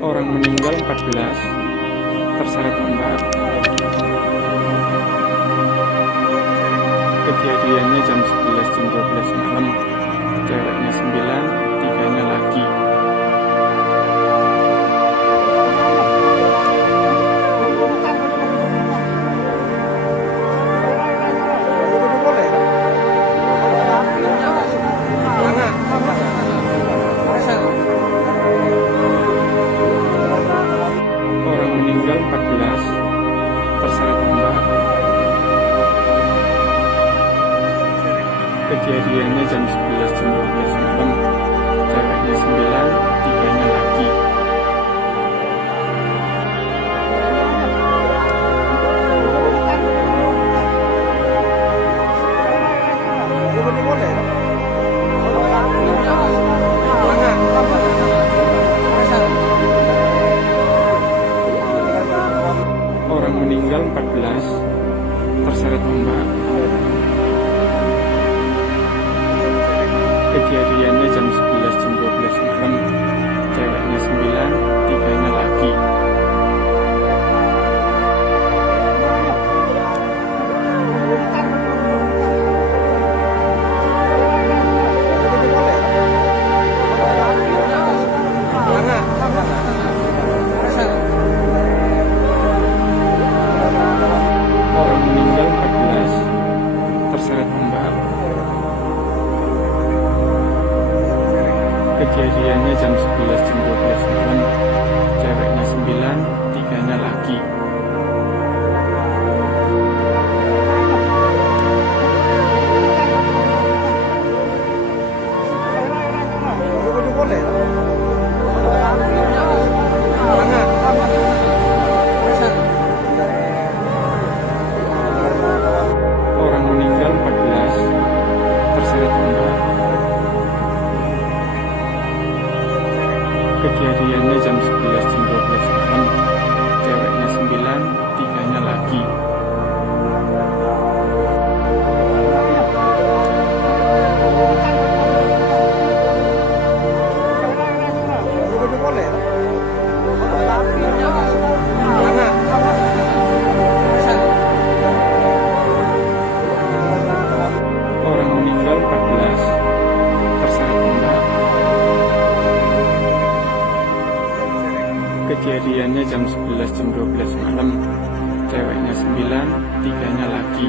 Orang meninggal 14, terseret ombak. Kejadiannya jam 11 jam 12 malam. Ceweknya 9, tiganya lagi. Orang meninggal 14, terseret ombak. Kejadiannya jam 11 jam 12 malam. Ceweknya 9, tiganya lagi. Orang meninggal 14, terseret ombak. Kejadiannya jam 11 jam 12 malam. Ceweknya 9, tiganya lagi. Orang meninggal 14, terseret ombak. Kejadiannya jam 11 jam 12 malam. Ceweknya 9, tiganya lagi. Orang meninggal 14, terseret ombak. Kejadiannya jam 11 jam 12 malam. Ceweknya 9, tiganya lagi. Orang meninggal 14, terseret ombak. Kejadiannya jam 11 jam 12 malam. Ceweknya 9, tiganya lagi.